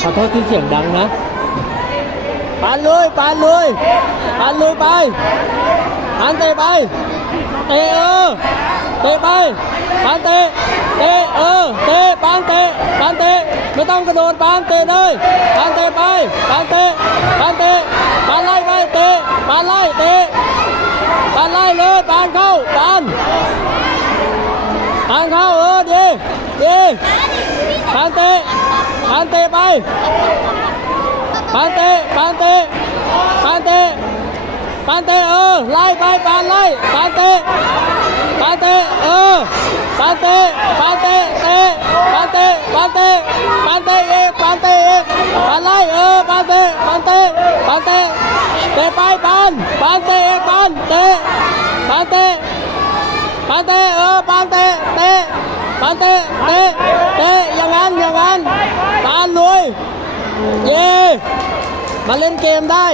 ขอโทษที่เสียงดังนะปานเลยปานเลยปานเลยไปปานเตะไปเตะเตะไปปานเตะเตะเตะปานเตะปานเตะไม่ต้องกระโดดปานเตะเลยปานเตะไปปานเตะปานเตะปานไล่ไปเตะปานไล่เตะปานไล่เลยปานเข้าปานเข้าดีปานเตะปานเตะไปปานเตะปานเตะปานเตะปานเตะไล่ไปปานไล่ปานเตะปานเตะปานเตะปานเตะเตะปานเตะปานเตะปานเตะเอกปานเตะเอกปานไล่ปานเตะปานเตะปานเตะเตะไปปานเตะเอกปานเตะปานเตะปานเตะปานเตะเตะปานเตะเตะเตะอย่างนั้นปานลุยเย่มาเล่นเกมได้